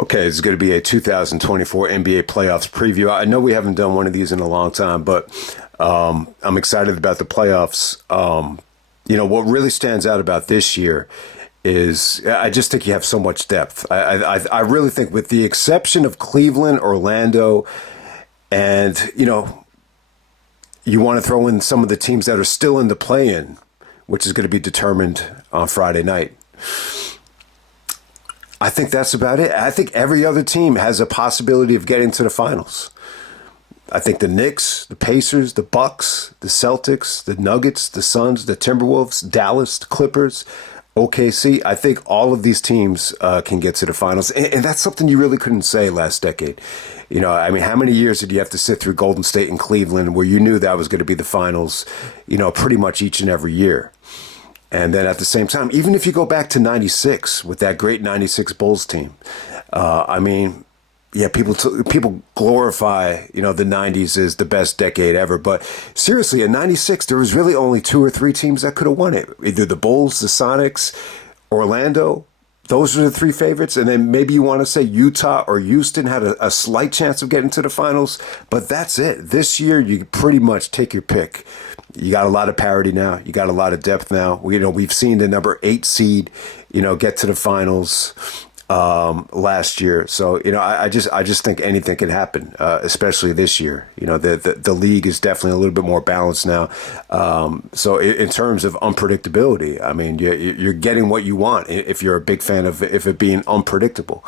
Okay, it's going to be a 2024 NBA playoffs preview. I know we haven't done one of these in a long time, but I'm excited about the playoffs. What really stands out about this year is I just think you have so much depth. I really think, with the exception of Cleveland, Orlando, and you want to throw in some of the teams that are still in the play-in, which is going to be determined on Friday night. I think that's about it. I think every other team has a possibility of getting to the finals. I think the Knicks, the Pacers, the Bucks, the Celtics, the Nuggets, the Suns, the Timberwolves, Dallas, the Clippers, OKC. I think all of these teams can get to the finals. And that's something you really couldn't say last decade. How many years did you have to sit through Golden State and Cleveland where you knew that was going to be the finals, pretty much each and every year? And then at the same time, even if you go back to 96 with that great 96 Bulls team, people glorify, the 90s as the best decade ever. But seriously, in 96, there was really only two or three teams that could have won it. Either the Bulls, the Sonics, Orlando. Those are the three favorites. And then maybe you want to say Utah or Houston had a slight chance of getting to the finals. But that's it. This year, you pretty much take your pick. You got a lot of parity now. You got a lot of depth now. We've seen the number 8 seed, get to the finals last year. So, I just think anything can happen, especially this year. The league is definitely a little bit more balanced now. So in terms of unpredictability, you're getting what you want if you're a big fan of it being unpredictable.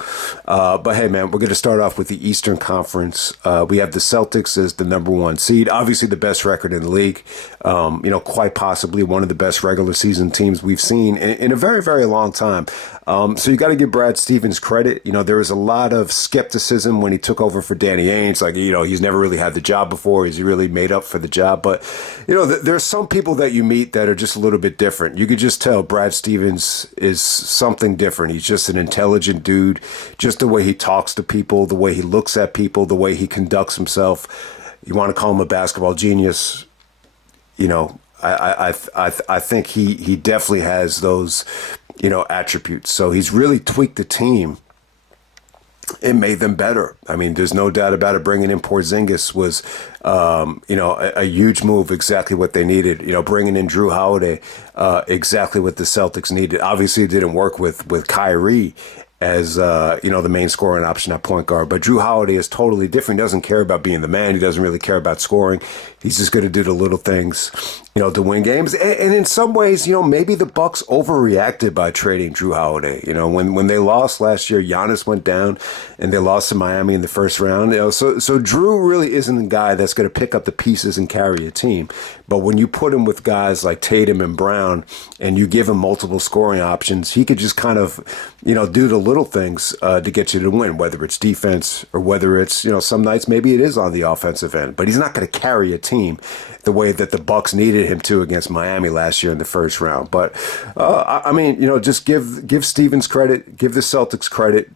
But hey, man, we're going to start off with the Eastern Conference. We have the Celtics as the number 1 seed, obviously the best record in the league. Quite possibly one of the best regular season teams we've seen in a very, very long time. So you got to give Brad Stevens credit. There was a lot of skepticism when he took over for Danny Ainge. Like, he's never really had the job before. Is he really made up for the job? But, there's some people that you meet that are just a little bit different. You could just tell Brad Stevens is something different. He's just an intelligent dude. Just the way he talks to people, the way he looks at people, the way he conducts himself. You want to call him a basketball genius? I think he definitely has those attributes. So he's really tweaked the team and made them better. There's no doubt about it. Bringing in Porzingis was, a huge move, exactly what they needed. Bringing in Drew Holiday, exactly what the Celtics needed. Obviously, it didn't work with Kyrie as, the main scoring option at point guard. But Drew Holiday is totally different. He doesn't care about being the man. He doesn't really care about scoring. He's just going to do the little things, to win games. And in some ways, maybe the Bucks overreacted by trading Drew Holiday. When they lost last year, Giannis went down and they lost to Miami in the first round. So Drew really isn't the guy that's going to pick up the pieces and carry a team. But when you put him with guys like Tatum and Brown and you give him multiple scoring options, he could just kind of, do the little things to get you to win, whether it's defense or whether it's, some nights maybe it is on the offensive end. But he's not going to carry a team the way that the Bucks needed him to against Miami last year in the first round. But just give Stevens credit, give the Celtics credit.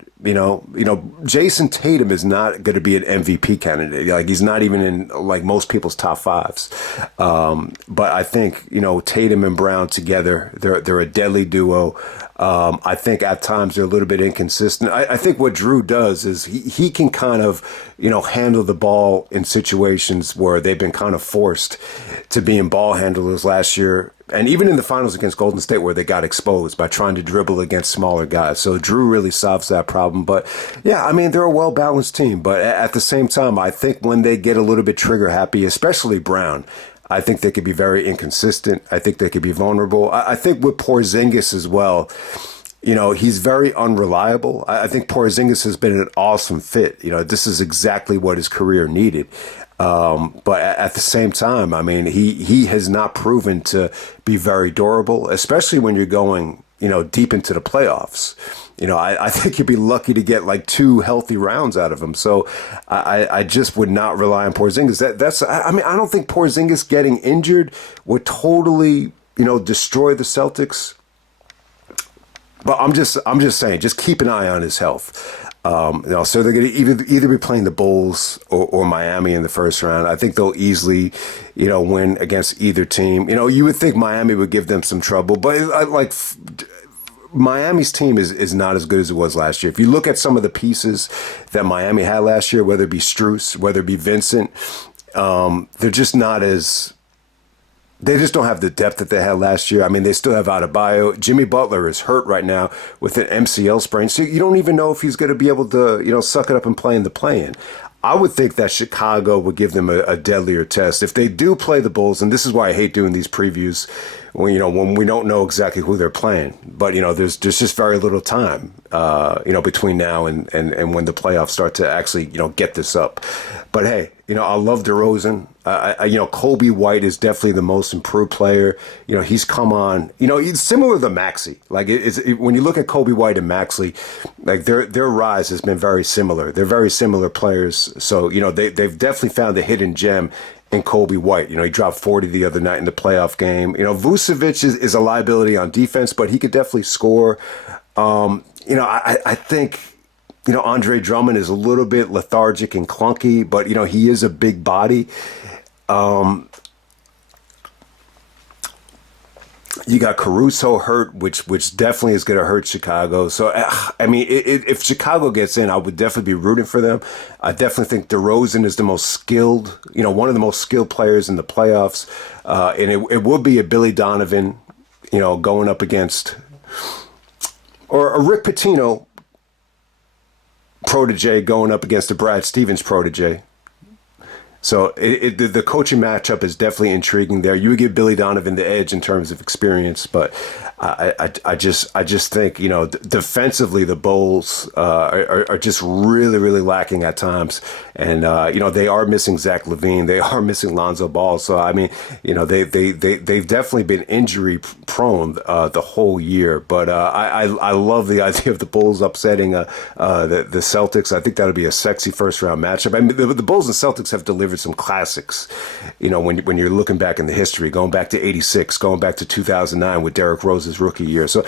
Jason Tatum is not going to be an MVP candidate. Like, he's not even in like most people's top fives. But I think Tatum and Brown together, they're a deadly duo. I think at times they're a little bit inconsistent. I think what Drew does is he can kind of, handle the ball in situations where they've been kind of forced to being ball handlers last year. And even in the finals against Golden State, where they got exposed by trying to dribble against smaller guys. So Drew really solves that problem. But yeah, they're a well-balanced team. But at the same time, I think when they get a little bit trigger happy, especially Brown, I think they could be very inconsistent. I think they could be vulnerable. I think with Porzingis as well, he's very unreliable. I think Porzingis has been an awesome fit. This is exactly what his career needed. But at the same time, he has not proven to be very durable, especially when you're going, deep into the playoffs. I think you'd be lucky to get like 2 healthy rounds out of him. So I just would not rely on Porzingis. I don't think Porzingis getting injured would totally, destroy the Celtics. But I'm just saying, just keep an eye on his health. So they're going to either be playing the Bulls or Miami in the first round. I think they'll easily, win against either team. You would think Miami would give them some trouble, but Miami's team is not as good as it was last year. If you look at some of the pieces that Miami had last year, whether it be Strus, whether it be Vincent, they're just not as. They just don't have the depth that they had last year. I mean, they still have Adebayo. Jimmy Butler is hurt right now with an MCL sprain, so you don't even know if he's going to be able to, suck it up and play in the play-in. I would think that Chicago would give them a deadlier test if they do play the Bulls, and this is why I hate doing these previews when we don't know exactly who they're playing. But there's just very little time, between now and when the playoffs start to actually get this up. But hey, I love DeRozan. Kobe White is definitely the most improved player. He's come on. He's similar to Maxey. Like when you look at Kobe White and Maxey, like their rise has been very similar. They're very similar players. So they've definitely found the hidden gem in Kobe White. He dropped 40 the other night in the playoff game. Vucevic is a liability on defense, but he could definitely score. I think. Andre Drummond is a little bit lethargic and clunky, but, he is a big body. You got Caruso hurt, which definitely is going to hurt Chicago. So, if Chicago gets in, I would definitely be rooting for them. I definitely think DeRozan is the most skilled, one of the most skilled players in the playoffs. And it would be a Billy Donovan, going up against, or a Rick Pitino protege going up against a Brad Stevens protege. So the coaching matchup is definitely intriguing there. You would give Billy Donovan the edge in terms of experience, but I just think defensively the Bulls are just really really lacking at times, and they are missing Zach LaVine, they are missing Lonzo Ball. So they've definitely been injury prone the whole year. But I love the idea of the Bulls upsetting the Celtics. I think that would be a sexy first round matchup. I mean the Bulls and Celtics have delivered some classics. When you're looking back in the history, going back to '86, going back to 2009 with Derrick Rose's rookie year. So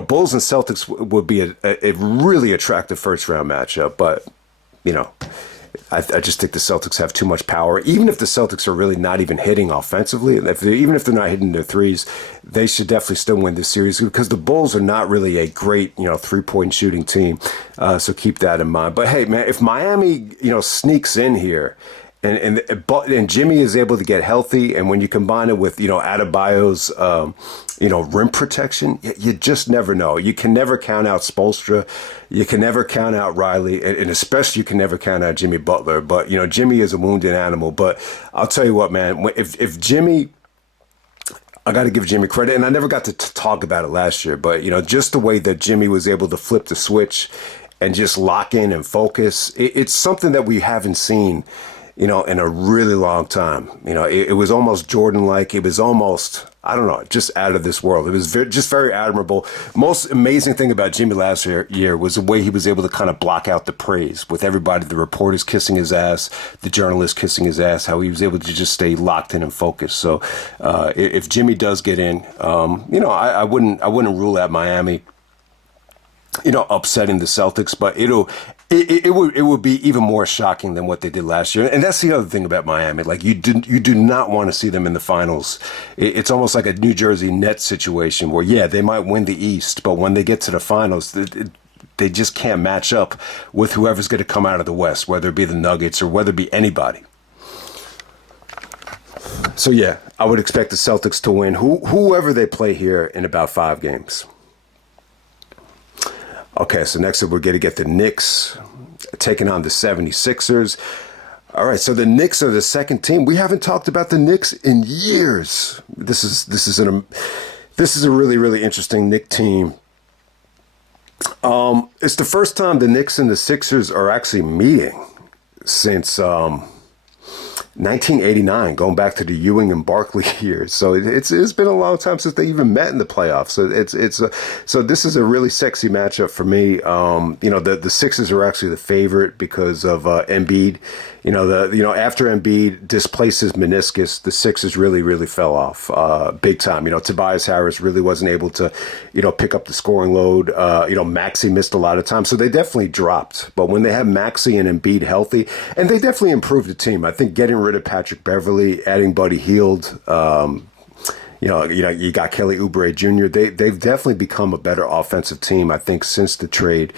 Bulls and Celtics would be a really attractive first round matchup. But I just think the Celtics have too much power. Even if the Celtics are really not even hitting offensively, even if they're not hitting their threes, they should definitely still win this series because the Bulls are not really a great 3-point shooting team. So keep that in mind. But hey, man, if Miami sneaks in here. And Jimmy is able to get healthy, and when you combine it with Adebayo's rim protection, you just never know. You can never count out Spoelstra, you can never count out Riley, and especially you can never count out Jimmy Butler. But Jimmy is a wounded animal. But I'll tell you what, man, if Jimmy, I got to give Jimmy credit, and I never got to talk about it last year, but just the way that Jimmy was able to flip the switch and just lock in and focus, it's something that we haven't seen. In a really long time. It was almost Jordan-like. It was almost, I don't know, just out of this world. It was just very admirable. Most amazing thing about Jimmy last year was the way he was able to kind of block out the praise with everybody, the reporters kissing his ass, the journalists kissing his ass, how he was able to just stay locked in and focused. So if Jimmy does get in, I wouldn't rule out Miami, upsetting the Celtics, but it would be even more shocking than what they did last year. And that's the other thing about Miami. Like you do not want to see them in the finals. It's almost like a New Jersey Nets situation where they might win the East, but when they get to the finals, they just can't match up with whoever's going to come out of the West, whether it be the Nuggets or whether it be anybody. So I would expect the Celtics to win whoever they play here in about 5 games. Okay, so next up we're going to get the Knicks taking on the 76ers. All right, so the Knicks are the second team. We haven't talked about the Knicks in years. This is a really, really interesting Knicks team. It's the first time the Knicks and the Sixers are actually meeting since 1989, going back to the Ewing and Barkley years. So it's been a long time since they even met in the playoffs. So so this is a really sexy matchup for me. The Sixers are actually the favorite because of Embiid. After Embiid displaced his meniscus, the Sixers really, really fell off big time. Tobias Harris really wasn't able to, pick up the scoring load. Maxey missed a lot of time. So they definitely dropped. But when they have Maxey and Embiid healthy, and they definitely improved the team. I think getting rid of Patrick Beverley, adding Buddy Hield, You got Kelly Oubre Jr. They've definitely become a better offensive team, I think, since the trade.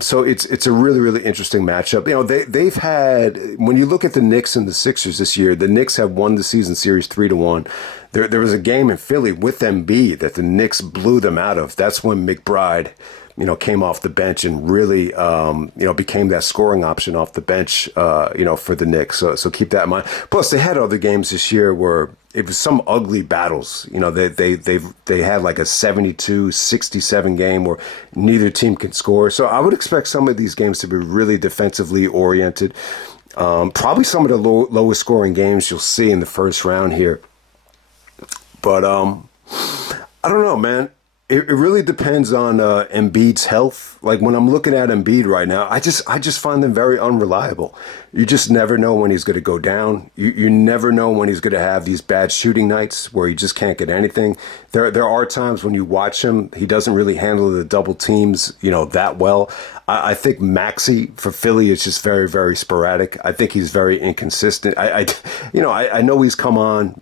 So it's a really, really interesting matchup. They've had, when you look at the Knicks and the Sixers this year, the Knicks have won the season series 3-1. There was a game in Philly with Embiid that the Knicks blew them out of. That's when McBride, came off the bench and really, became that scoring option off the bench, for the Knicks. So keep that in mind. Plus, they had other games this year where it was some ugly battles. They had like a 72-67 game where neither team can score. So I would expect some of these games to be really defensively oriented. Probably some of the lowest scoring games you'll see in the first round here. But I don't know, man. It really depends on Embiid's health. Like when I'm looking at Embiid right now, I just find them very unreliable. You just never know when he's going to go down. You never know when he's going to have these bad shooting nights where he just can't get anything. There are times when you watch him, he doesn't really handle the double teams, that well. I think Maxey for Philly is just very, very sporadic. I think he's very inconsistent. I know he's come on.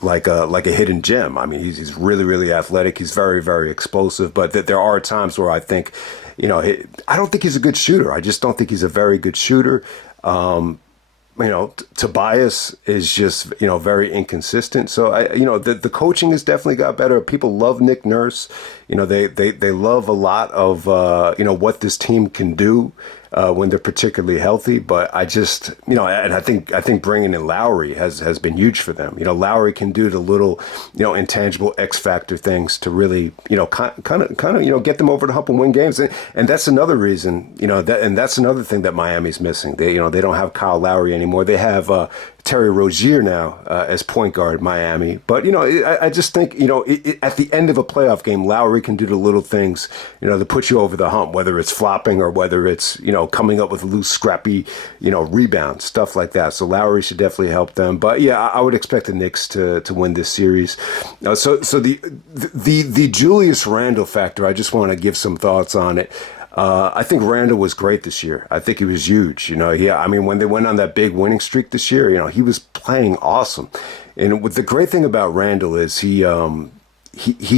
Like a hidden gem. I mean, he's really, really athletic. He's very, very explosive. But there are times where I think, I don't think he's a good shooter. I just don't think he's a very good shooter. Tobias is just, very inconsistent. So the coaching has definitely got better. People love Nick Nurse. They love a lot of, what this team can do. When they're particularly healthy, but I just, and I think bringing in Lowry has been huge for them. Lowry can do the little, intangible X factor things to really, kind of, get them over the hump and win games. And that's another reason, and that's another thing that Miami's missing. They don't have Kyle Lowry anymore. They have Terry Rozier now as point guard, Miami. But, I just think, at the end of a playoff game, Lowry can do the little things, to put you over the hump, whether it's flopping or whether it's, coming up with loose, scrappy, rebounds, stuff like that. So Lowry should definitely help them. But yeah, I would expect the Knicks to win this series. So the Julius Randle factor, I just want to give some thoughts on it. I think Randle was great this year. I think he was huge. When they went on that big winning streak this year, he was playing awesome. And the great thing about Randle is he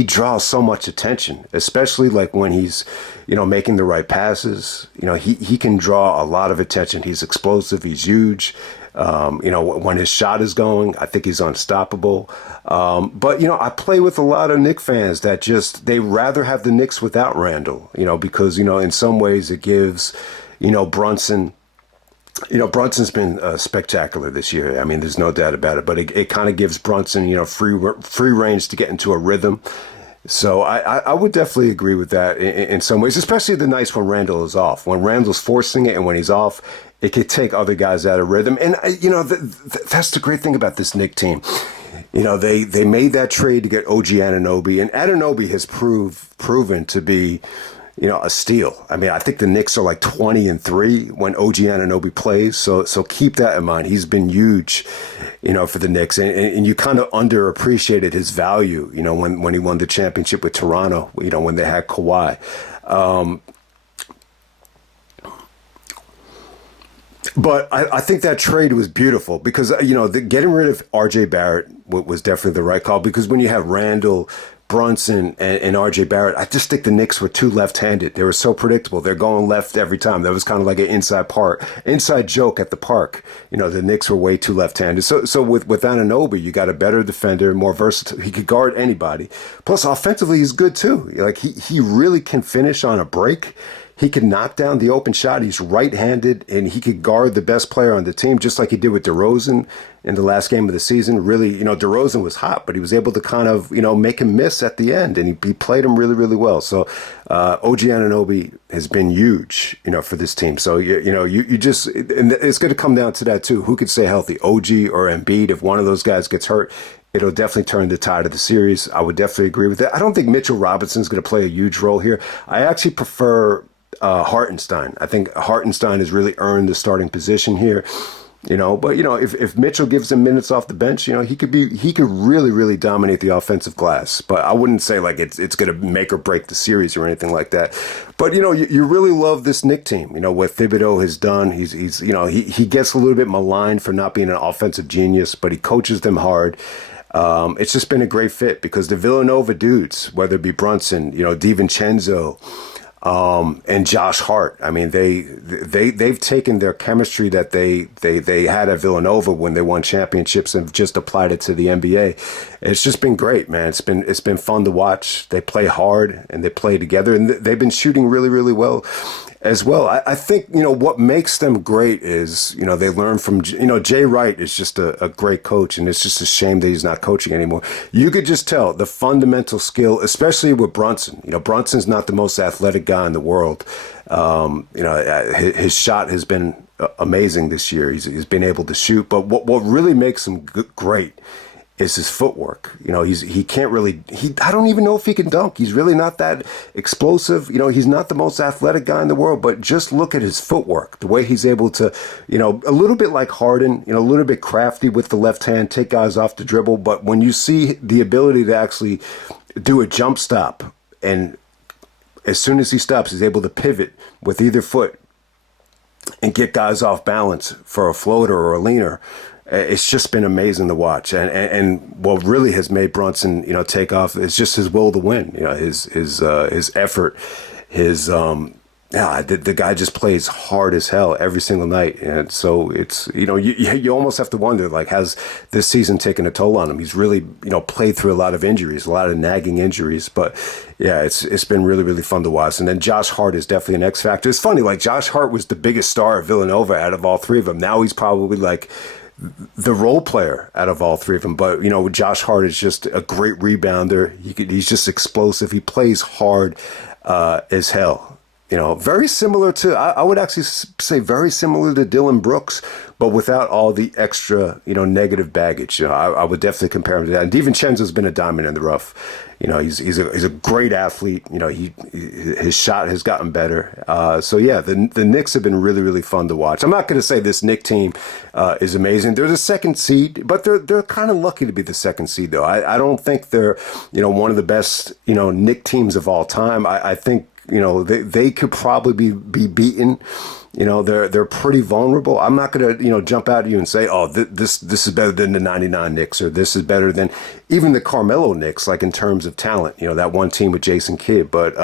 draws so much attention, especially like when he's, making the right passes. He can draw a lot of attention. He's explosive. He's huge. When his shot is going, I think he's unstoppable. But I play with a lot of Knicks fans that they rather have the Knicks without Randle, because, in some ways it gives, Brunson, Brunson's been spectacular this year. I mean, there's no doubt about it, but it kind of gives Brunson, free range to get into a rhythm. So I would definitely agree with that in some ways, especially the nights when Randle is off. When Randle's forcing it and when he's off, it could take other guys out of rhythm. And, that's the great thing about this Knicks team. They made that trade to get OG Anunoby, and Anunoby has proven to be, a steal. I mean, I think the Knicks are like 20-3 when OG Anunoby plays. So keep that in mind. He's been huge, for the Knicks, and you kind of underappreciated his value, when he won the championship with Toronto, when they had Kawhi. But I think that trade was beautiful because, getting rid of R.J. Barrett was definitely the right call, because when you have Randle, Brunson, and R.J. Barrett, I just think the Knicks were too left-handed. They were so predictable. They're going left every time. That was kind of like an inside joke at the park. The Knicks were way too left-handed. So with Anunoby, you got a better defender, more versatile. He could guard anybody. Plus, offensively, he's good too. Like he really can finish on a break. He can knock down the open shot. He's right-handed, and he could guard the best player on the team, just like he did with DeRozan in the last game of the season. Really, DeRozan was hot, but he was able to kind of, make him miss at the end, and he played him really, really well. So OG Anunoby has been huge, for this team. So, you just, and it's going to come down to that too. Who could stay healthy, OG or Embiid? If one of those guys gets hurt, it'll definitely turn the tide of the series. I would definitely agree with that. I don't think Mitchell Robinson's going to play a huge role here. I actually prefer Hartenstein. I think Hartenstein has really earned the starting position here. But if Mitchell gives him minutes off the bench, he could really, really dominate the offensive glass. But I wouldn't say like it's going to make or break the series or anything like that. But you really love this Knicks team. What Thibodeau has done. He gets a little bit maligned for not being an offensive genius, but he coaches them hard. It's just been a great fit because the Villanova dudes, whether it be Brunson, DiVincenzo, and Josh Hart. I mean, they've taken their chemistry that they had at Villanova when they won championships and just applied it to the NBA. It's just been great, man. It's been fun to watch. They play hard and they play together, and they've been shooting really, really well as well. I think, what makes them great is, they learn from, Jay Wright is just a great coach, and it's just a shame that he's not coaching anymore. You could just tell the fundamental skill, especially with Brunson. Brunson's not the most athletic guy in the world. His shot has been amazing this year. He's been able to shoot, but what really makes him great is his footwork. He can't really, I don't even know if he can dunk. He's really not that explosive. He's not the most athletic guy in the world, but just look at his footwork, the way he's able to, a little bit like Harden, a little bit crafty with the left hand, take guys off the dribble. But when you see the ability to actually do a jump stop, and as soon as he stops, he's able to pivot with either foot and get guys off balance for a floater or a leaner. It's just been amazing to watch, and what really has made Brunson, take off is just his will to win. His effort, the guy just plays hard as hell every single night, and so it's you almost have to wonder, like, has this season taken a toll on him? He's really played through a lot of injuries, a lot of nagging injuries, but yeah, it's been really, really fun to watch. And then Josh Hart is definitely an X factor. It's funny, like Josh Hart was the biggest star at Villanova out of all three of them. Now he's probably like the role player out of all three of them. But, Josh Hart is just a great rebounder. He's just explosive. He plays hard as hell. Very similar to, I would actually say very similar to Dylan Brooks, but without all the extra, negative baggage. I would definitely compare him to that. And DiVincenzo's been a diamond in the rough. He's a great athlete. His shot has gotten better. So yeah, the Knicks have been really, really fun to watch. I'm not going to say this Knicks team is amazing. They're the second seed, but they're kind of lucky to be the second seed though. I don't think they're one of the best Knicks teams of all time. I think they could probably be beaten. They're pretty vulnerable. I'm not going to jump out at you and say, oh, this is better than the '99 Knicks, or this is better than even the Carmelo Knicks, like in terms of talent. That one team with Jason Kidd, but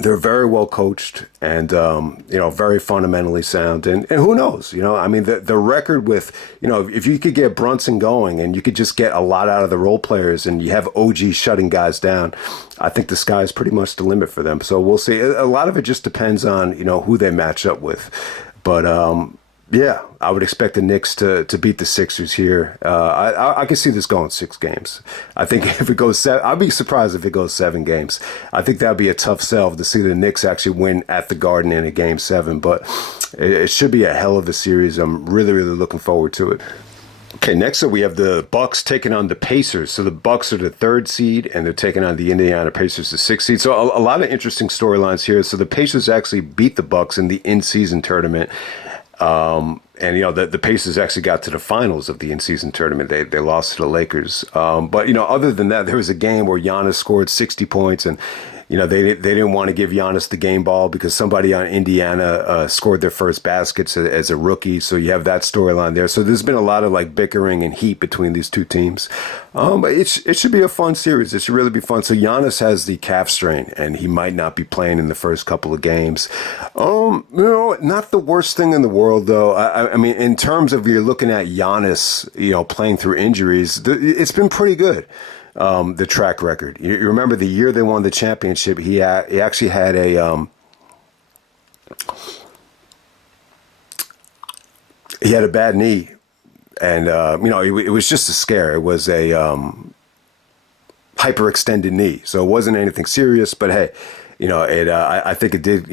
they're very well coached and very fundamentally sound, and who knows, I mean, the record with, if you could get Brunson going and you could just get a lot out of the role players and you have OG shutting guys down, I think the sky's pretty much the limit for them. So we'll see. A lot of it just depends on who they match up with, but yeah, I would expect the Knicks to beat the Sixers here. I can see this going 6 games. I think if it goes 7, I'd be surprised if it goes 7 games. I think that'd be a tough sell to see the Knicks actually win at the Garden in a game 7. But it should be a hell of a series. I'm really, really looking forward to it. Okay, next up we have the Bucks taking on the Pacers. So the Bucks are the 3rd seed, and they're taking on the Indiana Pacers, the 6th seed. So a lot of interesting storylines here. So the Pacers actually beat the Bucks in the in-season tournament. And the Pacers actually got to the finals of the in-season tournament. They lost to the Lakers. But other than that, there was a game where Giannis scored 60 points, and they didn't want to give Giannis the game ball because somebody on Indiana scored their first baskets as a rookie. So you have that storyline there. So there's been a lot of like bickering and heat between these two teams. But it should be a fun series. It should really be fun. So Giannis has the calf strain, and he might not be playing in the first couple of games. Not the worst thing in the world, though. I mean, in terms of you're looking at Giannis, playing through injuries, it's been pretty good. The track record. You remember the year they won the championship, he actually had he had a bad knee, and it was just a scare. It was a hyperextended knee, so it wasn't anything serious. But hey, I think it did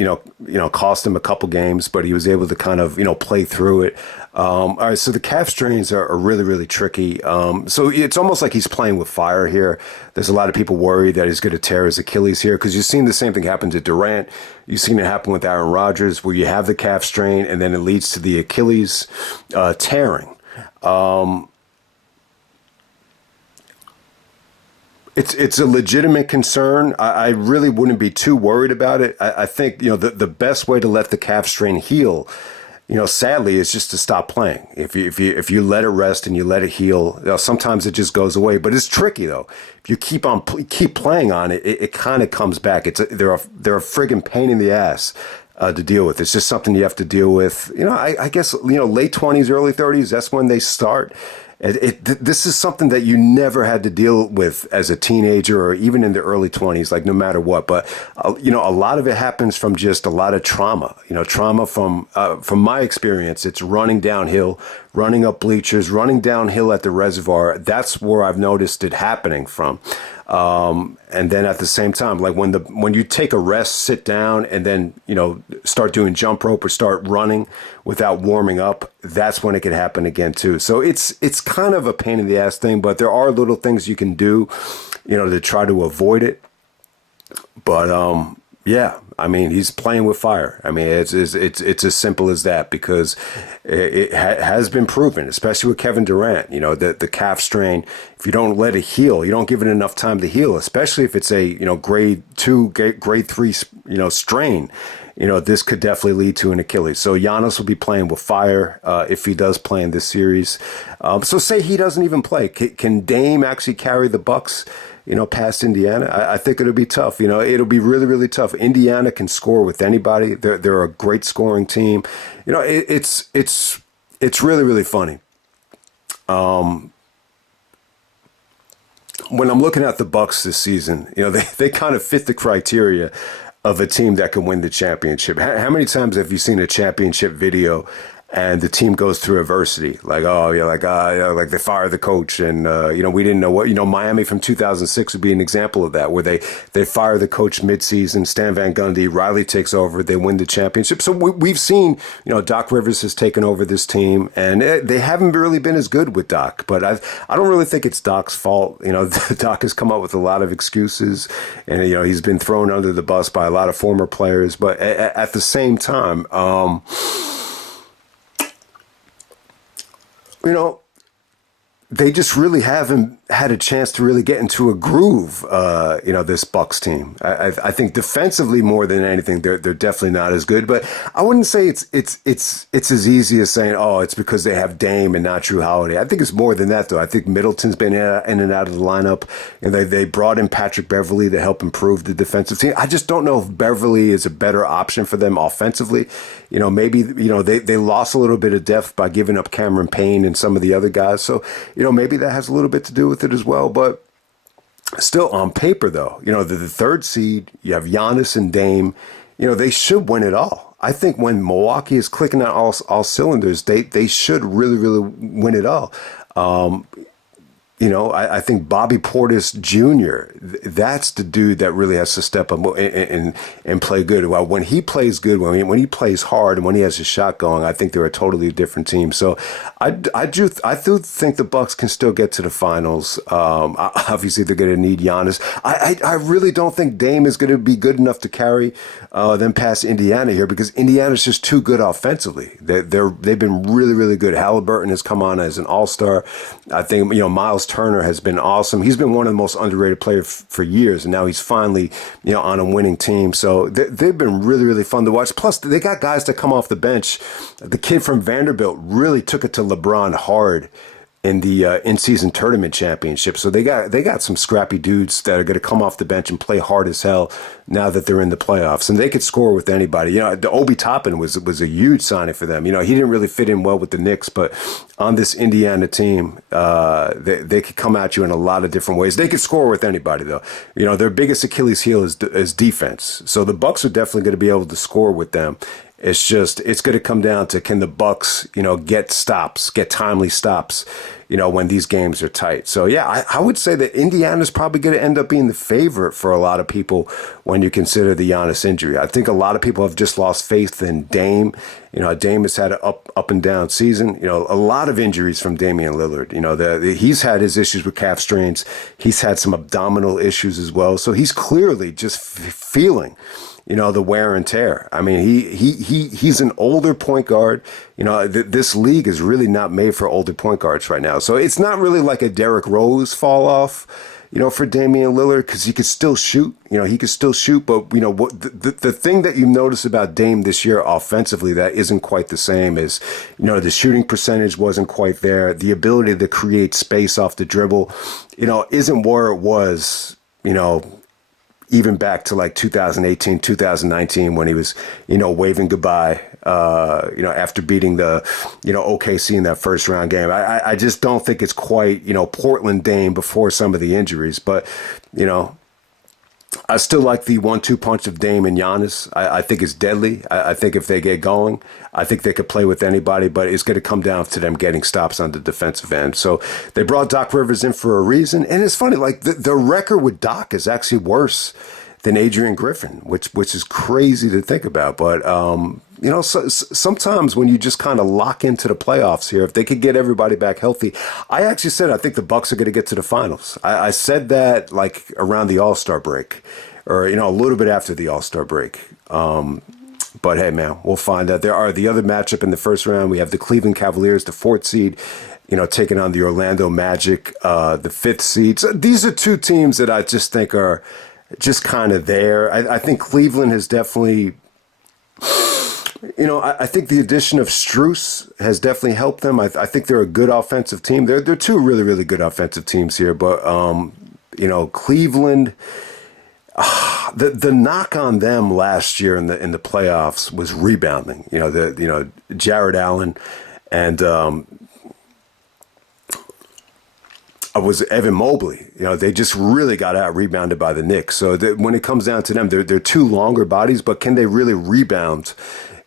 cost him a couple games, but he was able to kind of play through it. All right, so the calf strains are really, really tricky. So it's almost like he's playing with fire here. There's a lot of people worried that he's going to tear his Achilles here, because you've seen the same thing happen to Durant. You've seen it happen with Aaron Rodgers, where you have the calf strain and then it leads to the Achilles tearing. It's a legitimate concern. I really wouldn't be too worried about it. I think the best way to let the calf strain heal sadly, it's just to stop playing. If you let it rest and you let it heal, sometimes it just goes away. But it's tricky though. If you keep playing on it, it kind of comes back. They're a friggin' pain in the ass to deal with. It's just something you have to deal with. I guess late 20s, early 30s. That's when they start. This is something that you never had to deal with as a teenager or even in the early 20s, like no matter what. But, a lot of it happens from just a lot of trauma, trauma from my experience. It's running downhill, running up bleachers, running downhill at the reservoir. That's where I've noticed it happening from. And then at the same time, like when you take a rest, sit down, and then, start doing jump rope or start running without warming up, that's when it could happen again too. So it's kind of a pain in the ass thing, but there are little things you can do, to try to avoid it. But, yeah, I mean, he's playing with fire. I mean, it's as simple as that because it has been proven, especially with Kevin Durant, the calf strain. If you don't let it heal, you don't give it enough time to heal, especially if it's a, grade 2, grade 3, strain. This could definitely lead to an Achilles. So Giannis will be playing with fire if he does play in this series. So say he doesn't even play. Can Dame actually carry the Bucks? Past Indiana, I think it'll be tough. It'll be really, really tough. Indiana can score with anybody. They're a great scoring team. It's really, really funny. When I'm looking at the Bucks this season, they kind of fit the criteria of a team that can win the championship. How many times have you seen a championship video and the team goes through adversity? Like, oh, yeah, like they fire the coach and, we didn't know what, Miami from 2006 would be an example of that, where they fire the coach midseason, Stan Van Gundy, Riley takes over, they win the championship. So we've seen, Doc Rivers has taken over this team and they haven't really been as good with Doc, but I don't really think it's Doc's fault. Doc has come up with a lot of excuses and, he's been thrown under the bus by a lot of former players, but at the same time, they just really haven't had a chance to really get into a groove, this Bucks team. I think defensively more than anything, they're definitely not as good. But I wouldn't say it's as easy as saying, oh, it's because they have Dame and not Drew Holiday. I think it's more than that, though. I think Middleton's been in and out of the lineup, and they brought in Patrick Beverley to help improve the defensive team. I just don't know if Beverley is a better option for them offensively. Maybe they lost a little bit of depth by giving up Cameron Payne and some of the other guys. So maybe that has a little bit to do with it as well. But still, on paper, though, the third seed, you have Giannis and Dame. They should win it all. I think when Milwaukee is clicking on all cylinders, they should really, really win it all. I think Bobby Portis Jr., that's the dude that really has to step up and play good. Well, when he plays good, when he plays hard and when he has his shot going, I think they're a totally different team. So I do think the Bucks can still get to the finals. Obviously, they're going to need Giannis. I really don't think Dame is going to be good enough to carry them past Indiana here because Indiana's just too good offensively. They've been really, really good. Halliburton has come on as an all-star. I think, Miles Turner has been awesome. He's been one of the most underrated players for years, and now he's finally, on a winning team. So they've been really, really fun to watch. Plus, they got guys that come off the bench. The kid from Vanderbilt really took it to LeBron hard in the in-season tournament championship. So they got some scrappy dudes that are going to come off the bench and play hard as hell now that they're in the playoffs. And they could score with anybody. The Obi Toppin was a huge signing for them. He didn't really fit in well with the Knicks, but on this Indiana team, they could come at you in a lot of different ways. They could score with anybody, though. Their biggest Achilles heel is defense. So the Bucks are definitely going to be able to score with them. It's going to come down to, can the Bucks, get timely stops, when these games are tight. So, yeah, I would say that Indiana's probably going to end up being the favorite for a lot of people when you consider the Giannis injury. I think a lot of people have just lost faith in Dame. Dame has had an up and down season. A lot of injuries from Damian Lillard. He's had his issues with calf strains. He's had some abdominal issues as well. So he's clearly just feeling the wear and tear. I mean, he's an older point guard. This league is really not made for older point guards right now. So it's not really like a Derrick Rose fall off. for Damian Lillard, because he could still shoot. He could still shoot, but what the thing that you notice about Dame this year offensively that isn't quite the same is, the shooting percentage wasn't quite there. The ability to create space off the dribble, isn't where it was, even back to like 2018, 2019 when he was, waving goodbye, after beating the, OKC in that first round game. I just don't think it's quite, Portland Dame before some of the injuries, but, I still like the 1-2 punch of Dame and Giannis. I think it's deadly. I think if they get going, I think they could play with anybody, but it's going to come down to them getting stops on the defensive end. So they brought Doc Rivers in for a reason. And it's funny, like the record with Doc is actually worse than Adrian Griffin, which is crazy to think about. But, sometimes when you just kind of lock into the playoffs here, if they could get everybody back healthy, I actually said I think the Bucks are going to get to the finals. I said that like around the All-Star break or, a little bit after the All-Star break. But hey, man, we'll find out. There are the other matchup in the first round. We have the Cleveland Cavaliers, the 4th seed, taking on the Orlando Magic, the 5th seed. So these are two teams that I just think are just kind of there. I think Cleveland has definitely, I think the addition of Strus has definitely helped them. I think they're a good offensive team. They're two really, really good offensive teams here. But, Cleveland, the knock on them last year in the playoffs was rebounding. Jared Allen and was Evan Mobley. They just really got out rebounded by the Knicks. So when it comes down to them, they're two longer bodies, but can they really rebound?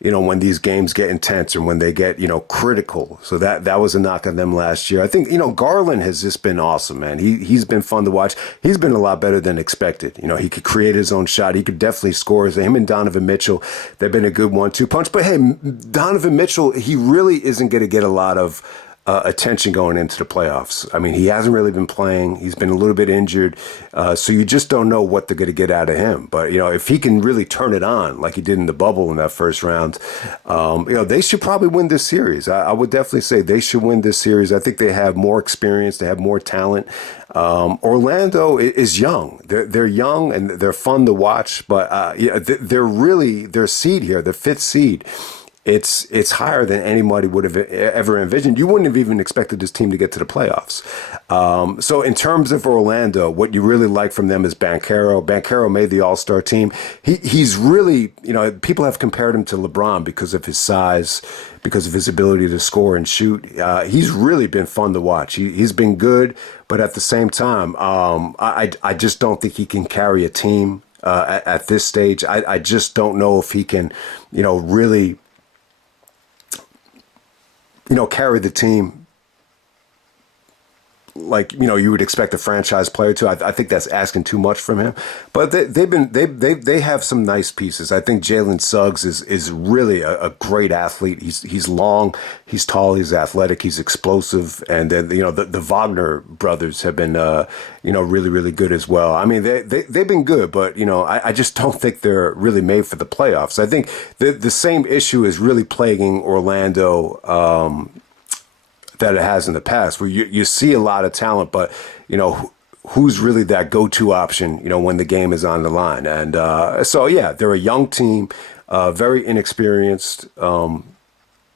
When these games get intense and when they get, critical. So that was a knock on them last year. I think, Garland has just been awesome, man. He's been fun to watch. He's been a lot better than expected. He could create his own shot. He could definitely score. So him and Donovan Mitchell, they've been a good 1-2 punch. But hey, Donovan Mitchell, he really isn't going to get a lot of attention going into the playoffs. I mean, he hasn't really been playing. He's been a little bit injured. So you just don't know what they're going to get out of him. But, if he can really turn it on like he did in the bubble in that first round, they should probably win this series. I would definitely say they should win this series. I think they have more experience. They have more talent. Orlando is young. They're young and they're fun to watch. But they're really, their seed here, the 5th seed, it's higher than anybody would have ever envisioned. You wouldn't have even expected this team to get to the playoffs. So in terms of Orlando, what you really like from them is Banchero. Banchero made the All-Star team. He's really, people have compared him to LeBron because of his size, because of his ability to score and shoot. He's really been fun to watch. He's been good, but at the same time, I just don't think he can carry a team at this stage. I just don't know if he can, really carry the team like, you would expect a franchise player to. I think that's asking too much from him. But they have some nice pieces. I think Jalen Suggs is really a great athlete. He's long, he's tall, he's athletic, he's explosive. And then, the Wagner brothers have been, really, really good as well. I mean, they've been good, but, I just don't think they're really made for the playoffs. I think the same issue is really plaguing Orlando, that it has in the past, where you see a lot of talent, but who's really that go-to option when the game is on the line. And so yeah, they're a young team, very inexperienced. Would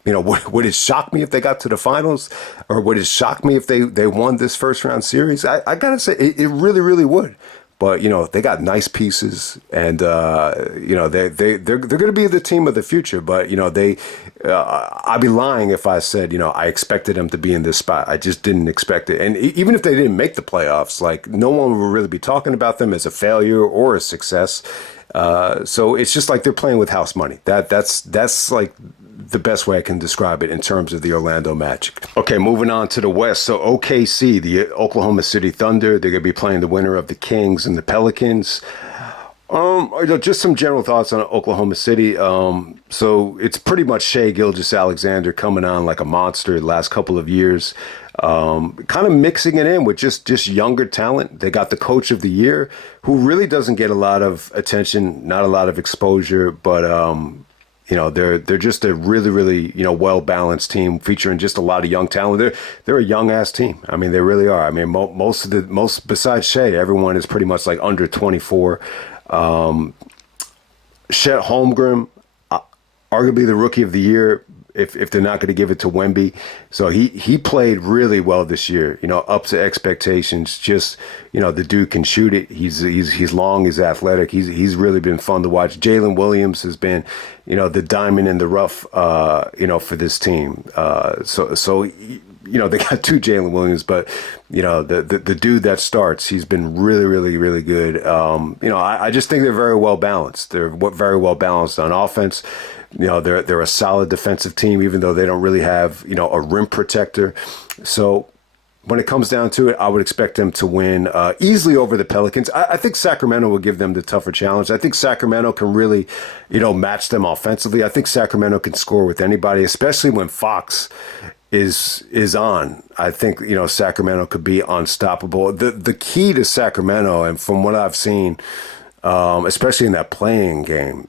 it shock me if they got to the finals, or would it shock me if they won this first round series? I gotta say it really, really would. But they got nice pieces, and they're going to be the team of the future. But I'd be lying if I said I expected them to be in this spot. I just didn't expect it. And even if they didn't make the playoffs, like no one will really be talking about them as a failure or a success. So it's just like they're playing with house money. That's like the best way I can describe it in terms of the Orlando Magic. Okay, moving on to the West. So OKC, the Oklahoma City Thunder, they're going to be playing the winner of the Kings and the Pelicans. Just some general thoughts on Oklahoma City. So it's pretty much Shai Gilgeous-Alexander coming on like a monster the last couple of years. Kind of mixing it in with just younger talent. They got the coach of the year, who really doesn't get a lot of attention, not a lot of exposure, but They're just a really, really, well balanced team featuring just a lot of young talent. They're a young ass team. I mean, they really are. I mean, most besides Shea, everyone is pretty much like under 24. Chet Holmgren, arguably the rookie of the year, if they're not going to give it to Wemby. So he played really well this year, up to expectations. Just, the dude can shoot it. He's long, he's athletic. He's really been fun to watch. Jalen Williams has been, the diamond in the rough, for this team. So they got two Jalen Williams, but the dude that starts, he's been really, really, really good. I just think they're very well balanced. They're very well balanced on offense. They're a solid defensive team, even though they don't really have, a rim protector. So when it comes down to it, I would expect them to win easily over the Pelicans. I think Sacramento will give them the tougher challenge. I think Sacramento can really, match them offensively. I think Sacramento can score with anybody, especially when Fox is on. I think, Sacramento could be unstoppable. The key to Sacramento, and from what I've seen, especially in that playing game,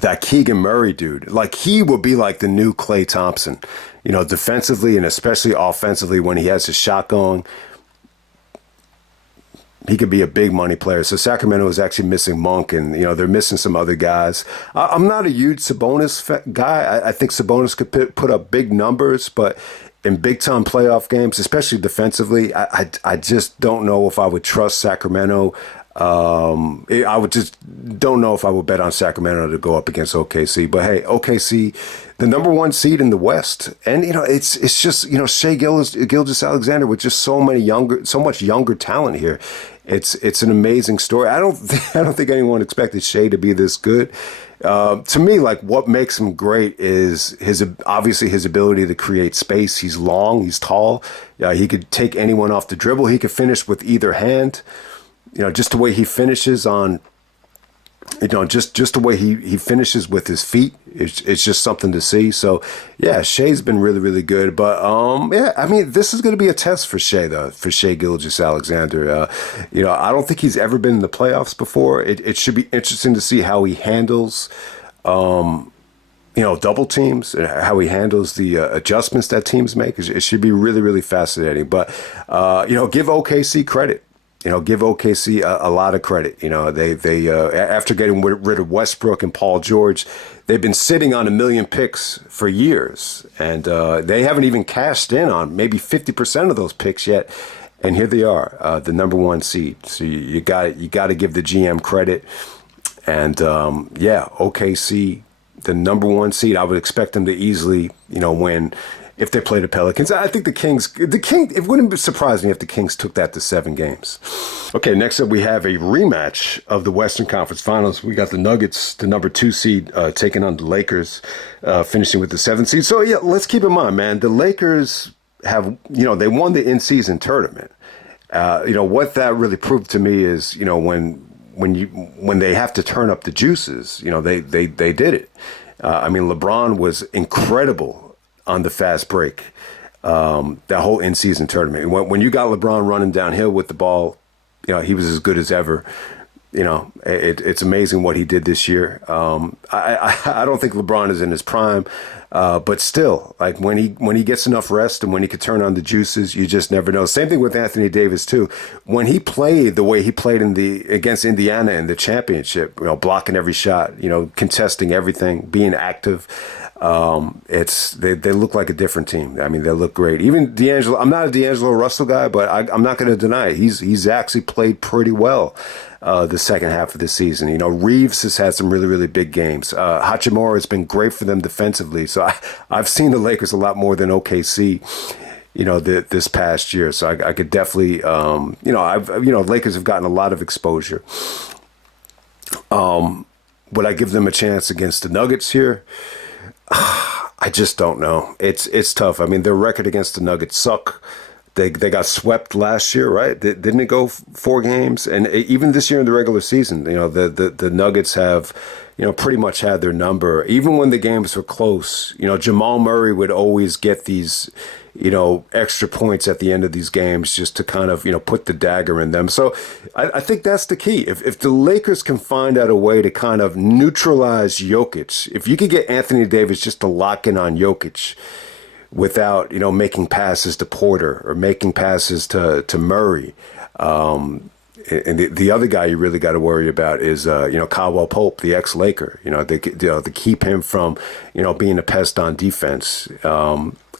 that Keegan Murray dude, like he will be like the new Klay Thompson, defensively and especially offensively when he has his shot going. He could be a big money player. So Sacramento is actually missing Monk, and they're missing some other guys. I'm not a huge Sabonis guy. I think Sabonis could put up big numbers, but in big time playoff games, especially defensively, I just don't know if I would trust Sacramento. I would just don't know if I would bet on Sacramento to go up against OKC. But hey, OKC, the number one seed in the West, and it's just Shea Gilgeous-Alexander with just so much younger talent here. It's an amazing story. I don't think anyone expected Shea to be this good. To me, like what makes him great is obviously his ability to create space. He's long, he's tall. He could take anyone off the dribble. He could finish with either hand. Just the way he finishes on, just the way he finishes with his feet, it's just something to see. So, yeah, Shea's been really, really good. But, I mean, this is going to be a test for Shea, though, for Shea Gilgeous-Alexander. I don't think he's ever been in the playoffs before. It should be interesting to see how he handles, double teams, how he handles the adjustments that teams make. It should be really, really fascinating. But, give OKC credit. Give OKC a lot of credit. They after getting rid of Westbrook and Paul George, they've been sitting on 1 million picks for years, and they haven't even cashed in on maybe 50% of those picks yet. And here they are, the number one seed. So you got to give the GM credit. And OKC, the number one seed. I would expect them to easily, win. If they play the Pelicans, I think the Kings, it wouldn't surprise me if the Kings took that to 7 games. Okay, next up we have a rematch of the Western Conference Finals. We got the Nuggets, the number 2 seed, taking on the Lakers, finishing with the 7th seed. So, yeah, let's keep in mind, man, the Lakers have, they won the in-season tournament. What that really proved to me is, when they have to turn up the juices, they did it. LeBron was incredible on the fast break, that whole in-season tournament. When you got LeBron running downhill with the ball, he was as good as ever. It's amazing what he did this year. I don't think LeBron is in his prime, but still, like when he gets enough rest and when he could turn on the juices, you just never know. Same thing with Anthony Davis too. When he played the way he played against Indiana in the championship, blocking every shot, contesting everything, being active. They look like a different team. I mean, they look great. Even D'Angelo, I'm not a D'Angelo Russell guy, but I'm not going to deny it. He's actually played pretty well the second half of the season. Reeves has had some really, really big games. Hachimura has been great for them defensively. So I've seen the Lakers a lot more than OKC, this past year. So I could definitely, Lakers have gotten a lot of exposure. Would I give them a chance against the Nuggets here? I just don't know. It's tough. I mean, their record against the Nuggets suck. They got swept last year, right? Didn't it go 4 games? And even this year in the regular season, the Nuggets have, pretty much had their number. Even when the games were close, Jamal Murray would always get these, extra points at the end of these games just to kind of, put the dagger in them. So I think that's the key. If the Lakers can find out a way to kind of neutralize Jokic, if you could get Anthony Davis just to lock in on Jokic without, making passes to Porter or making passes to Murray. And the other guy you really got to worry about is, Caldwell Pope, the ex-Laker. To keep him from, being a pest on defense.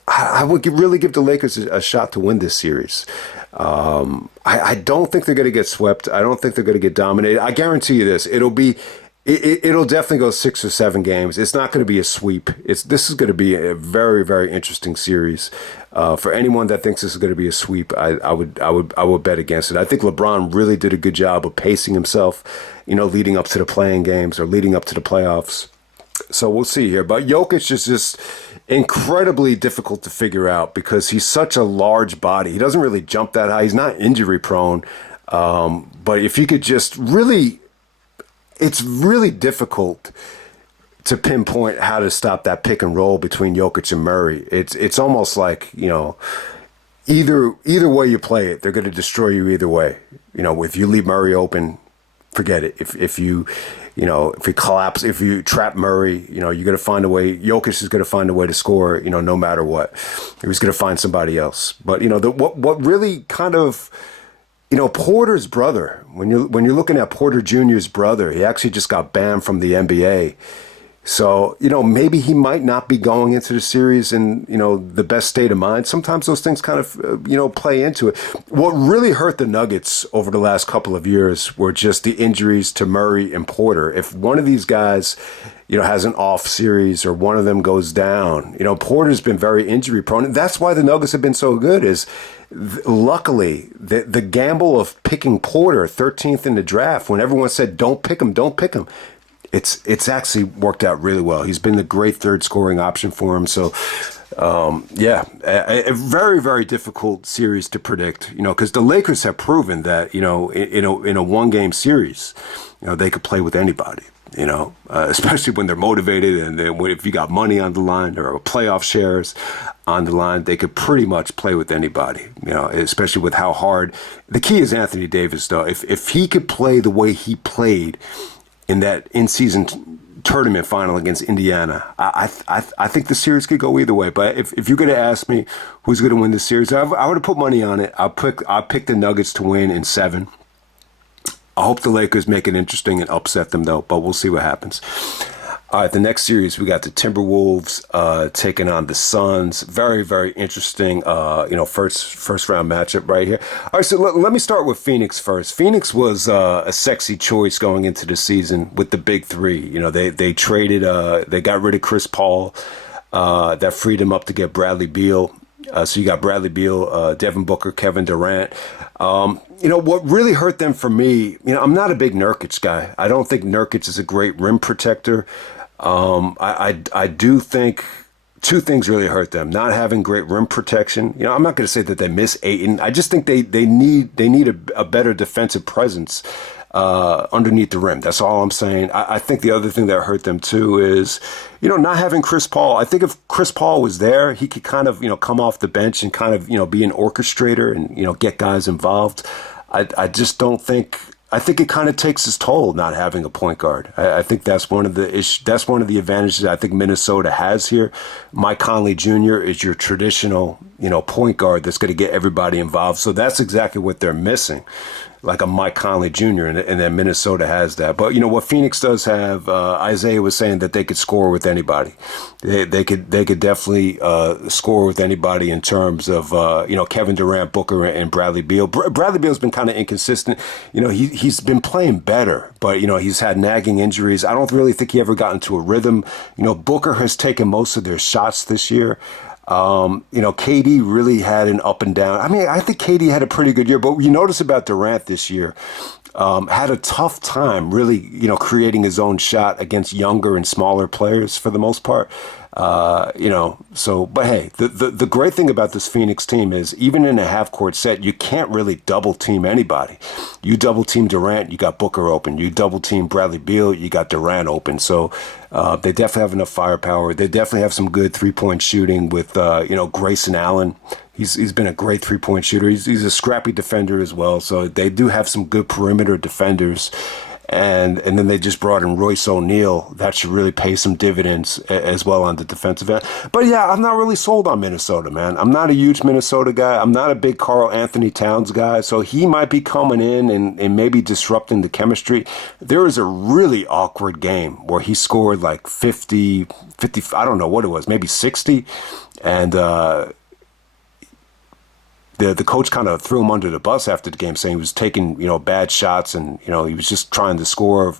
I would really give the Lakers a shot to win this series. I don't think they're going to get swept. I don't think they're going to get dominated. I guarantee you this: it'll definitely go 6 or 7 games. It's not going to be a sweep. This is going to be a very, very interesting series. For anyone that thinks this is going to be a sweep, I would bet against it. I think LeBron really did a good job of pacing himself, leading up to the playing games or leading up to the playoffs. So we'll see here. But Jokic is just incredibly difficult to figure out because he's such a large body. He doesn't really jump that high. He's not injury prone. But if you could just really, it's really difficult to pinpoint how to stop that pick and roll between Jokic and Murray. It's almost like, either way you play it, they're going to destroy you either way. If you leave Murray open, forget it. If you collapse, if you trap Murray, you're going to find a way. Jokic is going to find a way to score, no matter what. He's going to find somebody else. But, what really kind of, Porter's brother, when you're looking at Porter Jr.'s brother, he actually just got banned from the NBA. So, maybe he might not be going into the series in, the best state of mind. Sometimes those things kind of, play into it. What really hurt the Nuggets over the last couple of years were just the injuries to Murray and Porter. If one of these guys, has an off series or one of them goes down, Porter's been very injury prone. And that's why the Nuggets have been so good is luckily the gamble of picking Porter 13th in the draft when everyone said, don't pick him. It's actually worked out really well. He's been the great third scoring option for him. So, a very, very difficult series to predict, because the Lakers have proven that, in a one-game series, they could play with anybody, especially when they're motivated and if you got money on the line or playoff shares on the line, they could pretty much play with anybody, especially with how hard. The key is Anthony Davis, though. If he could play the way he played in that in-season tournament final against Indiana, I think the series could go either way. But if you're going to ask me who's going to win this series, I would have put money on it. I'll pick the Nuggets to win in 7. I hope the Lakers make it interesting and upset them, though, but we'll see what happens. All right, the next series, we got the Timberwolves taking on the Suns. Very, very interesting, first round matchup right here. All right, so let me start with Phoenix first. Phoenix was a sexy choice going into the season with the big three. They traded, they got rid of Chris Paul. That freed him up to get Bradley Beal. So you got Bradley Beal, Devin Booker, Kevin Durant. What really hurt them for me, I'm not a big Nurkic guy. I don't think Nurkic is a great rim protector. I do think 2 things really hurt them. Not having great rim protection. I'm not going to say that they miss Ayton. I just think they need a better defensive presence underneath the rim. That's all I'm saying. I think the other thing that hurt them too is, not having Chris Paul. I think if Chris Paul was there, he could kind of, come off the bench and kind of, be an orchestrator and, get guys involved. I just don't think. I think it kind of takes its toll not having a point guard. I think that's one of the that's one of the advantages I think Minnesota has here. Mike Conley Jr. is your traditional, point guard that's going to get everybody involved. So that's exactly what they're missing, like a Mike Conley Jr. And then Minnesota has that. But what Phoenix does have, Isaiah was saying that they could score with anybody. They could definitely score with anybody in terms of Kevin Durant, Booker, and Bradley Beal. Bradley Beal's been kind of inconsistent. He's been playing better, but he's had nagging injuries. I don't really think he ever got into a rhythm. Booker has taken most of their shots this year. KD really had an up and down. I mean, I think KD had a pretty good year, but you notice about Durant this year, had a tough time really, creating his own shot against younger and smaller players for the most part. But hey, the great thing about this Phoenix team is even in a half court set, you can't really double team anybody. You double team Durant, you got Booker open. You double team Bradley Beal, you got Durant open. So they definitely have enough firepower. They definitely have some good 3-point shooting with Grayson Allen. He's been a great 3-point shooter. He's a scrappy defender as well. So they do have some good perimeter defenders. And then they just brought in Royce O'Neal. That should really pay some dividends as well on the defensive end. But yeah, I'm not really sold on Minnesota, man. I'm not a huge Minnesota guy. I'm not a big Karl Anthony Towns guy. So he might be coming in and maybe disrupting the chemistry. There was a really awkward game where he scored like 50, I don't know what it was, maybe 60. And the coach kind of threw him under the bus after the game, saying he was taking, bad shots and, he was just trying to score,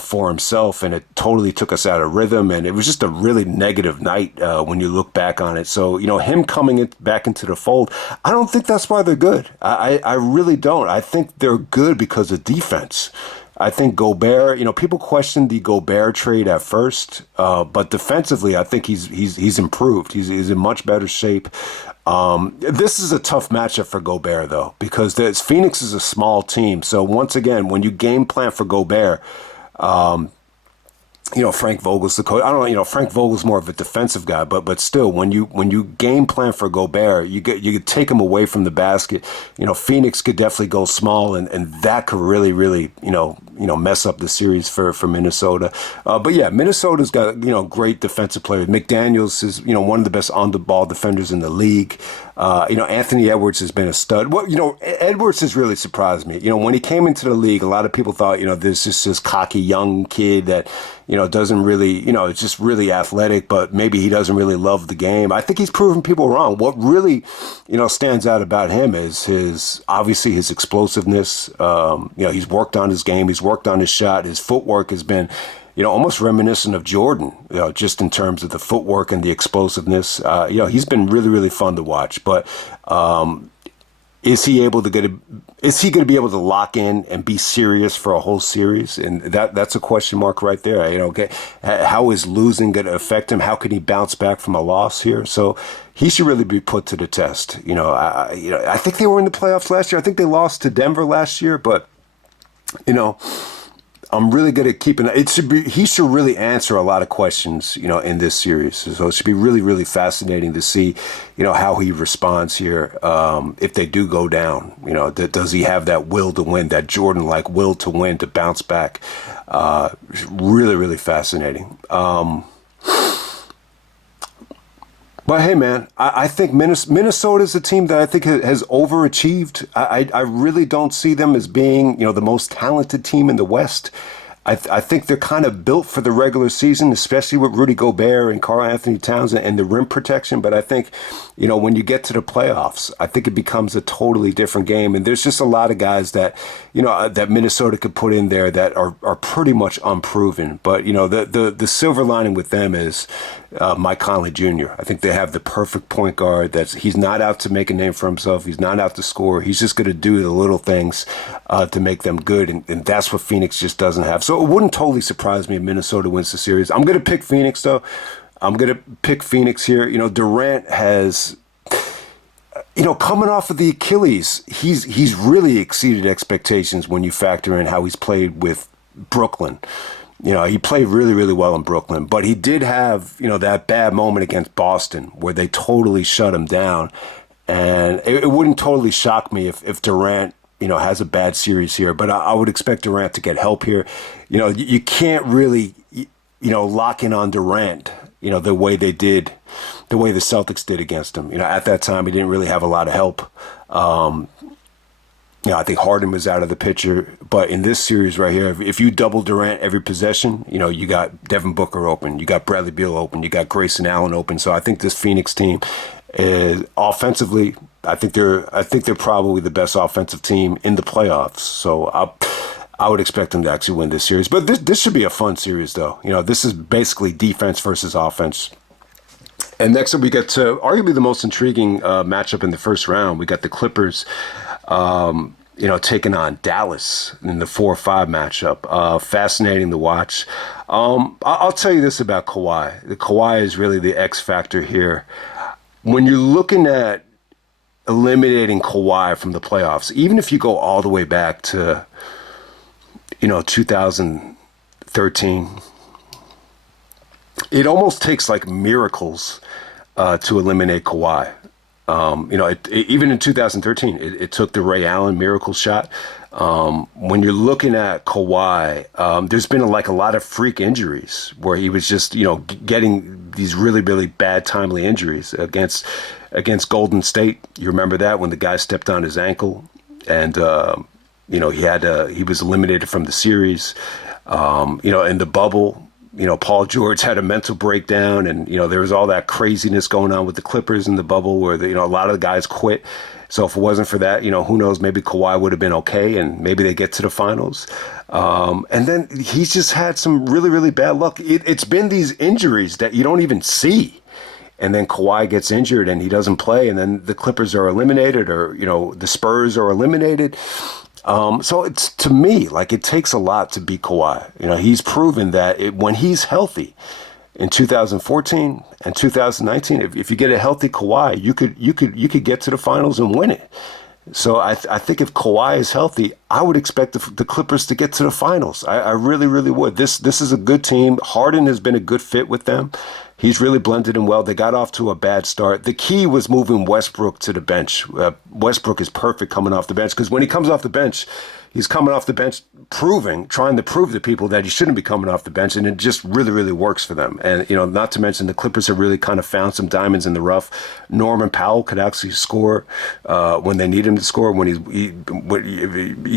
for himself. And it totally took us out of rhythm. And it was just a really negative night when you look back on it. So, him coming back into the fold, I don't think that's why they're good. I really don't. I think they're good because of defense. I think Gobert, people questioned the Gobert trade at first, but defensively, I think he's improved. He's in much better shape. This is a tough matchup for Gobert, though, because Phoenix is a small team. So once again, when you game plan for Gobert, Frank Vogel's the coach. I don't know, Frank Vogel's more of a defensive guy, but still, when you game plan for Gobert, you take him away from the basket. Phoenix could definitely go small, and that could really, really, mess up the series for Minnesota. But yeah, Minnesota's got, great defensive players. McDaniels is, one of the best on the ball defenders in the league. Anthony Edwards has been a stud. Well, Edwards has really surprised me. When he came into the league, a lot of people thought, this is this cocky young kid that, doesn't really, it's just really athletic, but maybe he doesn't really love the game. I think he's proven people wrong. What really, stands out about him is obviously his explosiveness. He's worked on his game. He's worked on his shot. His footwork has been, almost reminiscent of Jordan, just in terms of the footwork and the explosiveness. He's been really, really fun to watch. But is he going to be able to lock in and be serious for a whole series? And that's a question mark right there. How is losing going to affect him? How can he bounce back from a loss here? So he should really be put to the test. I think they were in the playoffs last year. I think they lost to Denver last year, but I'm really good at keeping it. He should really answer a lot of questions, in this series. So it should be really, really fascinating to see, how he responds here. If they do go down, does he have that will to win, that Jordan-like will to win, to bounce back? Really, really fascinating. But hey, man, I think Minnesota is a team that I think has overachieved. I really don't see them as being, the most talented team in the West. I think they're kind of built for the regular season, especially with Rudy Gobert and Karl Anthony Towns and the rim protection. But I think, when you get to the playoffs, I think it becomes a totally different game. And there's just a lot of guys that, that Minnesota could put in there that are pretty much unproven. But, the silver lining with them is Mike Conley Jr. I think they have the perfect point guard. He's not out to make a name for himself. He's not out to score. He's just going to do the little things to make them good. And that's what Phoenix just doesn't have. So it wouldn't totally surprise me if Minnesota wins the series. I'm going to pick Phoenix, though. I'm going to pick Phoenix here. Durant has, coming off of the Achilles, he's really exceeded expectations when you factor in how he's played with Brooklyn. He played really, really well in Brooklyn, but he did have, that bad moment against Boston where they totally shut him down. And it wouldn't totally shock me if Durant, has a bad series here, but I would expect Durant to get help here. You can't really, lock in on Durant, the way the Celtics did against him. At that time, he didn't really have a lot of help. I think Harden was out of the picture. But in this series right here, if you double Durant every possession, you got Devin Booker open, you got Bradley Beal open, you got Grayson Allen open. So I think this Phoenix team is offensively, I think they're probably the best offensive team in the playoffs. So I would expect them to actually win this series. But this should be a fun series, though. This is basically defense versus offense. And next up, we get to arguably the most intriguing matchup in the first round. We got the Clippers, taking on Dallas in the 4-5 matchup. Fascinating to watch. I'll tell you this about Kawhi. The Kawhi is really the X factor here. When you're looking at, eliminating Kawhi from the playoffs, even if you go all the way back to, 2013, it almost takes like miracles to eliminate Kawhi. Even in 2013, it took the Ray Allen miracle shot. When you're looking at Kawhi, there's been a lot of freak injuries where he was just, getting these really, really bad timely injuries against Golden State. You remember that when the guy stepped on his ankle and, he was eliminated from the series. In the bubble, Paul George had a mental breakdown, and there was all that craziness going on with the Clippers in the bubble, where a lot of the guys quit. So if it wasn't for that, who knows? Maybe Kawhi would have been okay, and maybe they get to the finals. And then he's just had some really, really bad luck. It's been these injuries that you don't even see. And then Kawhi gets injured and he doesn't play, and then the Clippers are eliminated, or the Spurs are eliminated. So it's, to me, like, it takes a lot to beat Kawhi. He's proven that when he's healthy in 2014 and 2019, if you get a healthy Kawhi, you could get to the finals and win it. So I think if Kawhi is healthy, I would expect the Clippers to get to the finals. I really, really would. This is a good team. Harden has been a good fit with them. He's really blended in well. They got off to a bad start. The key was moving Westbrook to the bench. Westbrook is perfect coming off the bench, because when he comes off the bench, he's coming off the bench trying to prove to people that he shouldn't be coming off the bench, and it just really, really works for them. And, not to mention the Clippers have really kind of found some diamonds in the rough. Norman Powell could actually score when they need him to score. When he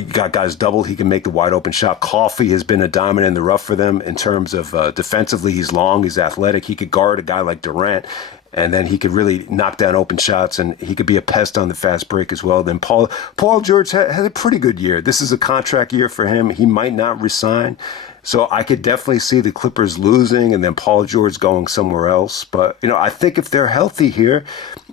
got guys doubled, he can make the wide open shot. Coffey has been a diamond in the rough for them in terms of defensively. He's long, he's athletic, he could guard a guy like Durant. And then he could really knock down open shots, and he could be a pest on the fast break as well. Then Paul George had a pretty good year. This is a contract year for him. He might not resign. So I could definitely see the Clippers losing and then Paul George going somewhere else. But, I think if they're healthy here,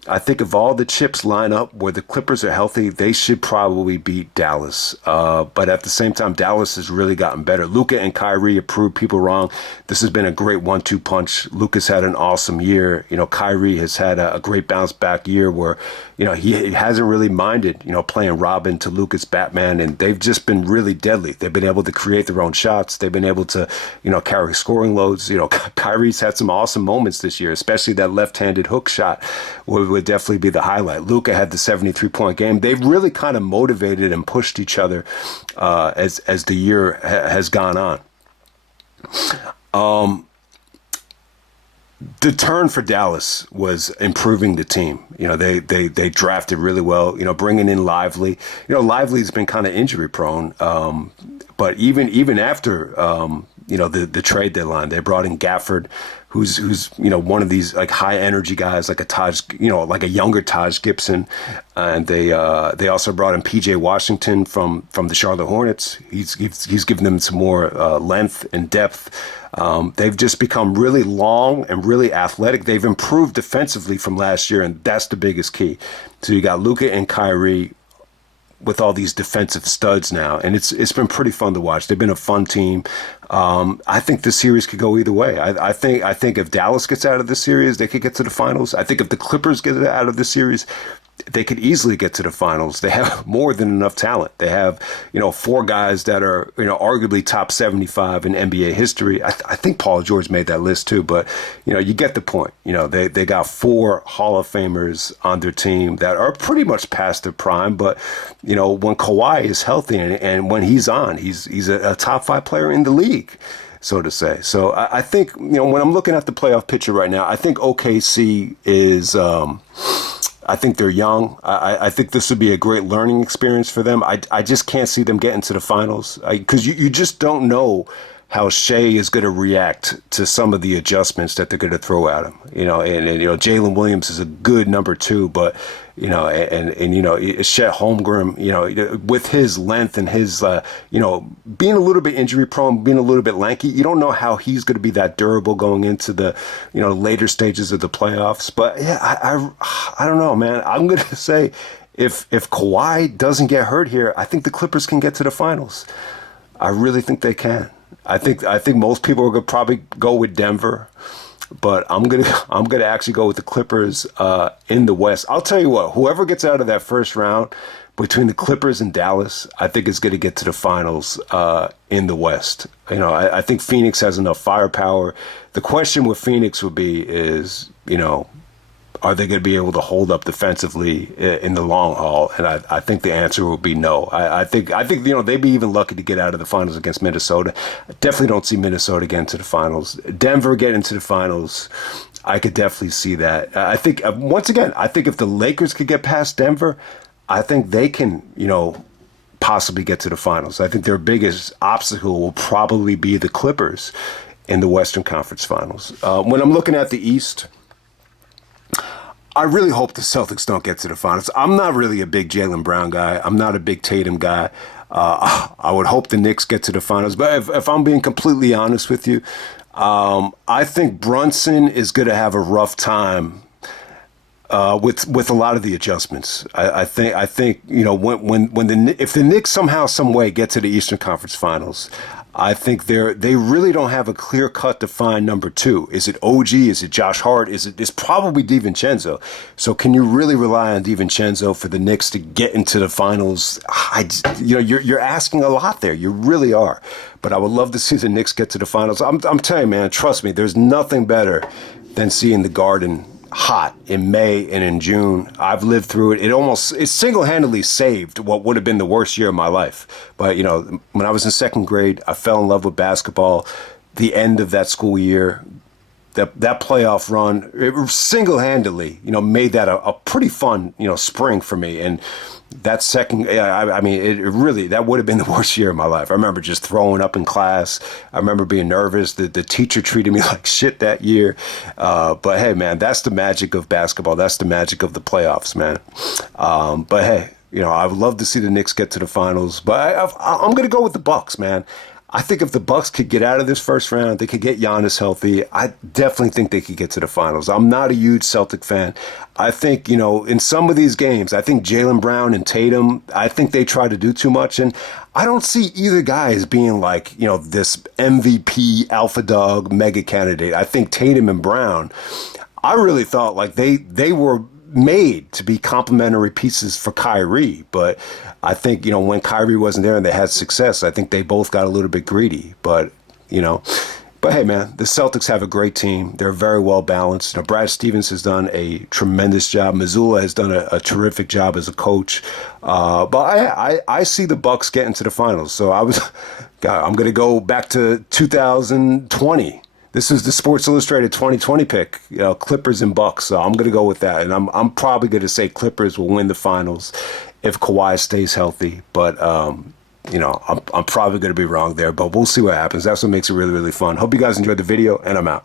I think if all the chips line up where the Clippers are healthy, they should probably beat Dallas. But at the same time, Dallas has really gotten better. Luka and Kyrie have proved people wrong. This has been a great 1-2 punch. Luka's had an awesome year. Kyrie has had a great bounce back year where, he hasn't really minded, playing Robin to Luka's Batman. And they've just been really deadly. They've been able to create their own shots. They've been able to, carry scoring loads. Kyrie's had some awesome moments this year, especially that left-handed hook shot would definitely be the highlight. Luka had the 73-point game. They've really kind of motivated and pushed each other as the year has gone on. The turn for Dallas was improving the team. They drafted really well, bringing in Lively. Lively's been kind of injury prone. But even after, the trade deadline, they brought in Gafford, who's one of these like high energy guys, like a Taj, like a younger Taj Gibson. And they also brought in PJ Washington from the Charlotte Hornets. He's given them some more length and depth. They've just become really long and really athletic. They've improved defensively from last year, and that's the biggest key. So you got Luka and Kyrie with all these defensive studs now, and it's been pretty fun to watch. They've been a fun team. I think the series could go either way. I think if Dallas gets out of the series, they could get to the finals. I think if the Clippers get out of the series, they could easily get to the finals. They have more than enough talent. They have, 4 guys that are, arguably top 75 in NBA history. I think Paul George made that list too, but, you get the point. They got 4 Hall of Famers on their team that are pretty much past their prime. But, when Kawhi is healthy and when he's on, he's a top 5 player in the league, so to say. So I think, when I'm looking at the playoff picture right now, I think OKC is, I think they're young. I think this would be a great learning experience for them. I just can't see them getting to the finals because you just don't know how Shea is going to react to some of the adjustments that they're going to throw at him. Jalen Williams is a good number 2, but Chet Holmgren, with his length and his being a little bit injury prone, being a little bit lanky, you don't know how he's going to be that durable going into the later stages of the playoffs. But yeah, I don't know, man. I'm going to say if Kawhi doesn't get hurt here, I think the Clippers can get to the finals. I really think they can. I think most people are going to probably go with Denver. but I'm gonna actually go with the Clippers in the West. I'll tell you what, whoever gets out of that first round between the Clippers and Dallas, I think is going to get to the finals in the West. I think Phoenix has enough firepower. The question with Phoenix would be is, are they going to be able to hold up defensively in the long haul? And I think the answer will be no. I think they'd be even lucky to get out of the finals against Minnesota. I definitely don't see Minnesota getting to the finals. Denver getting to the finals, I could definitely see that. I think once again, I think if the Lakers could get past Denver, I think they can, possibly get to the finals. I think their biggest obstacle will probably be the Clippers in the Western Conference Finals. When I'm looking at the East, I really hope the Celtics don't get to the finals. I'm not really a big Jaylen Brown guy. I'm not a big Tatum guy. I would hope the Knicks get to the finals. But if I'm being completely honest with you, I think Brunson is going to have a rough time with a lot of the adjustments. I think if the Knicks somehow, some way get to the Eastern Conference Finals, I think they really don't have a clear-cut defined number two. Is it OG? Is it Josh Hart? It's probably DiVincenzo. So can you really rely on DiVincenzo for the Knicks to get into the finals? You're asking a lot there. You really are. But I would love to see the Knicks get to the finals. I'm telling you, man, trust me, there's nothing better than seeing the Garden hot in May and in June. I've lived through it. It single-handedly saved what would have been the worst year of my life. But, when I was in second grade, I fell in love with basketball. The end of that school year, that playoff run, it single-handedly, made that a pretty fun, spring for me. And that second, it really, that would have been the worst year of my life. I remember just throwing up in class. I remember being nervous. The teacher treated me like shit that year. But hey, man, that's the magic of basketball. That's the magic of the playoffs, man. But hey, I would love to see the Knicks get to the finals. But I'm going to go with the Bucks, man. I think if the Bucks could get out of this first round, they could get Giannis healthy. I definitely think they could get to the finals. I'm not a huge Celtic fan. I think, in some of these games, I think Jaylen Brown and Tatum, I think they try to do too much. And I don't see either guy as being like, this MVP, alpha dog, mega candidate. I think Tatum and Brown, I really thought like they were made to be complementary pieces for Kyrie. But I think, when Kyrie wasn't there and they had success, I think they both got a little bit greedy. But hey, man, the Celtics have a great team. They're very well balanced. Brad Stevens has done a tremendous job. Mazzulla has done a terrific job as a coach. But I see the Bucks getting to the finals. So I'm going to go back to 2020. This is the Sports Illustrated 2020 pick, Clippers and Bucks. So I'm going to go with that. And I'm probably going to say Clippers will win the finals if Kawhi stays healthy. But, I'm probably going to be wrong there. But we'll see what happens. That's what makes it really, really fun. Hope you guys enjoyed the video, and I'm out.